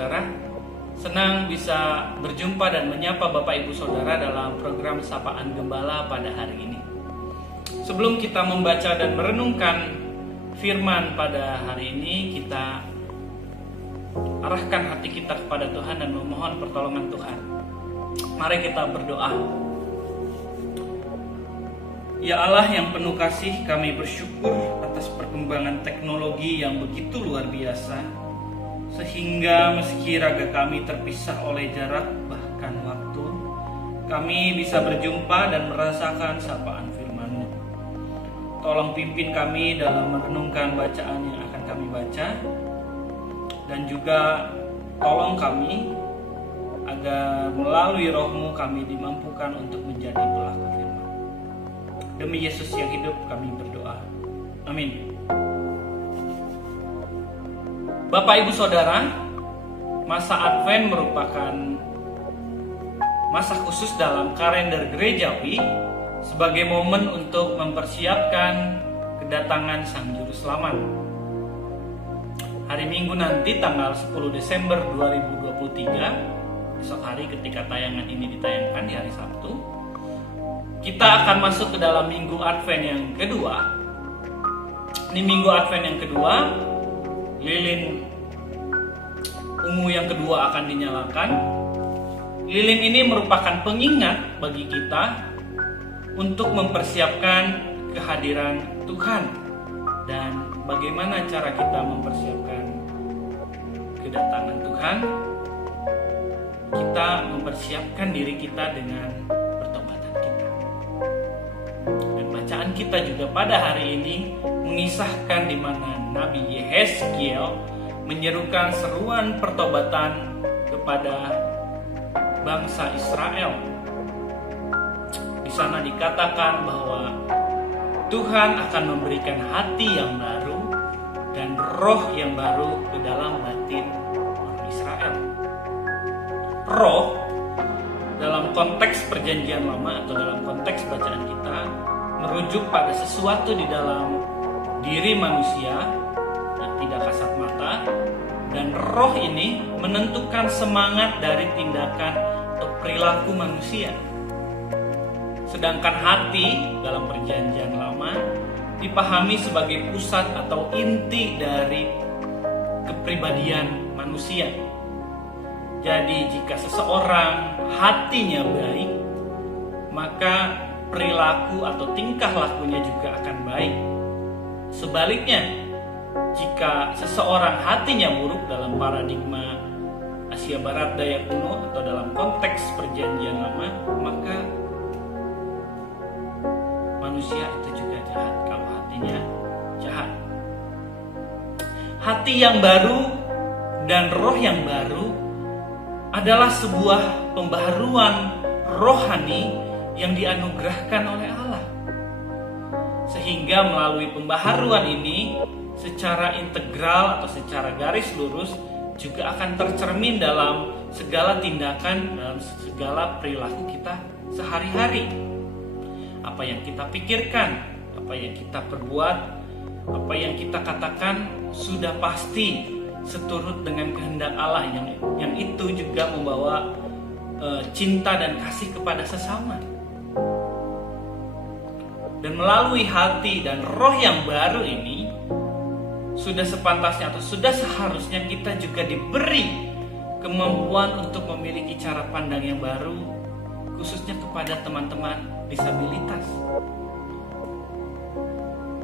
Saudara. Senang bisa berjumpa dan menyapa Bapak Ibu Saudara dalam program Sapaan Gembala pada hari ini. Sebelum kita membaca dan merenungkan firman pada hari ini, kita arahkan hati kita kepada Tuhan dan memohon pertolongan Tuhan. Mari kita berdoa. Ya Allah yang penuh kasih, kami bersyukur atas perkembangan teknologi yang begitu luar biasa, sehingga meski raga kami terpisah oleh jarak bahkan waktu, kami bisa berjumpa dan merasakan sapaan firman-Mu. Tolong pimpin kami dalam merenungkan bacaan yang akan kami baca, dan juga tolong kami agar melalui Roh-Mu kami dimampukan untuk menjadi pelaku firman. Demi Yesus yang hidup kami berdoa. Amin. Bapak Ibu Saudara, masa Advent merupakan masa khusus dalam kalender gerejawi sebagai momen untuk mempersiapkan kedatangan Sang Juru Selamat. Hari Minggu nanti tanggal 10 Desember 2023, esok hari ketika tayangan ini ditayangkan di hari Sabtu, kita akan masuk ke dalam Minggu Advent yang kedua. Ini Minggu Advent yang kedua, lilin ungu yang kedua akan dinyalakan. Lilin ini merupakan pengingat bagi kita untuk mempersiapkan kehadiran Tuhan. Dan bagaimana cara kita mempersiapkan kedatangan Tuhan? Kita mempersiapkan diri kita dengan pertobatan kita. Dan bacaan kita juga pada hari ini mengisahkan di mana Nabi Yehezkiel menyerukan seruan pertobatan kepada bangsa Israel. Di sana dikatakan bahwa Tuhan akan memberikan hati yang baru dan roh yang baru ke dalam batin orang Israel. Roh dalam konteks perjanjian lama atau dalam konteks bacaan kita merujuk pada sesuatu di dalam diri manusia yang tidak kasat mata, dan roh ini menentukan semangat dari tindakan atau perilaku manusia. Sedangkan hati dalam perjanjian lama dipahami sebagai pusat atau inti dari kepribadian manusia. Jadi jika seseorang hatinya baik, maka perilaku atau tingkah lakunya juga akan baik. Sebaliknya, jika seseorang hatinya buruk dalam paradigma Asia Barat Daya kuno atau dalam konteks perjanjian lama, maka manusia itu juga jahat kalau hatinya jahat. Hati yang baru dan roh yang baru adalah sebuah pembaharuan rohani yang dianugerahkan oleh Allah. Sehingga melalui pembaharuan ini secara integral atau secara garis lurus juga akan tercermin dalam segala tindakan, dalam segala perilaku kita sehari-hari. Apa yang kita pikirkan, apa yang kita perbuat, apa yang kita katakan sudah pasti seturut dengan kehendak Allah yang itu juga membawa cinta dan kasih kepada sesama. Dan melalui hati dan roh yang baru ini, sudah sepantasnya atau sudah seharusnya kita juga diberi kemampuan untuk memiliki cara pandang yang baru, khususnya kepada teman-teman disabilitas.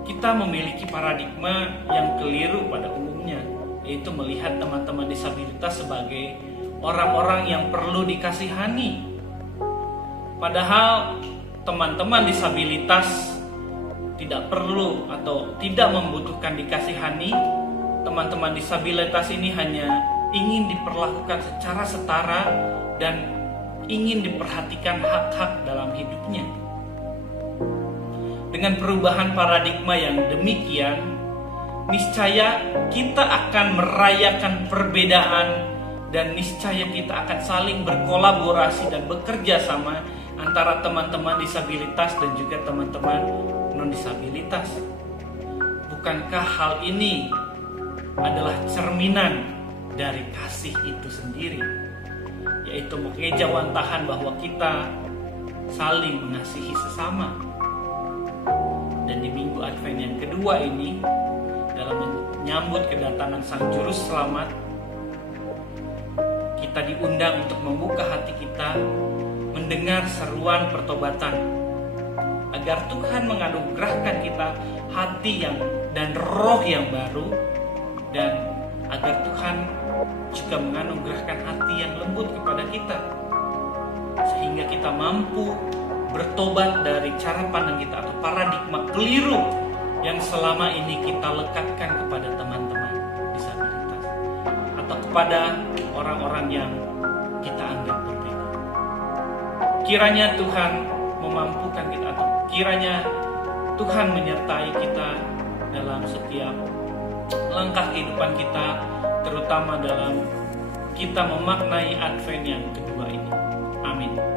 Kita memiliki paradigma yang keliru pada umumnya, yaitu melihat teman-teman disabilitas sebagai orang-orang yang perlu dikasihani. Padahal teman-teman disabilitas tidak perlu atau tidak membutuhkan dikasihani. Teman-teman disabilitas ini hanya ingin diperlakukan secara setara dan ingin diperhatikan hak-hak dalam hidupnya. Dengan perubahan paradigma yang demikian, niscaya kita akan merayakan perbedaan dan niscaya kita akan saling berkolaborasi dan bekerja sama antara teman-teman disabilitas dan juga teman-teman non-disabilitas. Bukankah hal ini adalah cerminan dari kasih itu sendiri, yaitu mengejawantahan bahwa kita saling mengasihi sesama. Dan di minggu Advent yang kedua ini, dalam menyambut kedatangan Sang Juru Selamat, kita diundang untuk membuka hati kita mendengar seruan pertobatan, agar Tuhan menganugerahkan kita hati dan roh yang baru, dan agar Tuhan juga menganugerahkan hati yang lembut kepada kita, sehingga kita mampu bertobat dari cara pandang kita atau paradigma keliru yang selama ini kita lekatkan kepada teman-teman disabilitas atau kepada orang-orang yang kita anggap berbeda. Kiranya Tuhan memampukan kita, atau kiranya Tuhan menyertai kita dalam setiap langkah kehidupan kita, terutama dalam kita memaknai Advent yang kedua ini. Amin.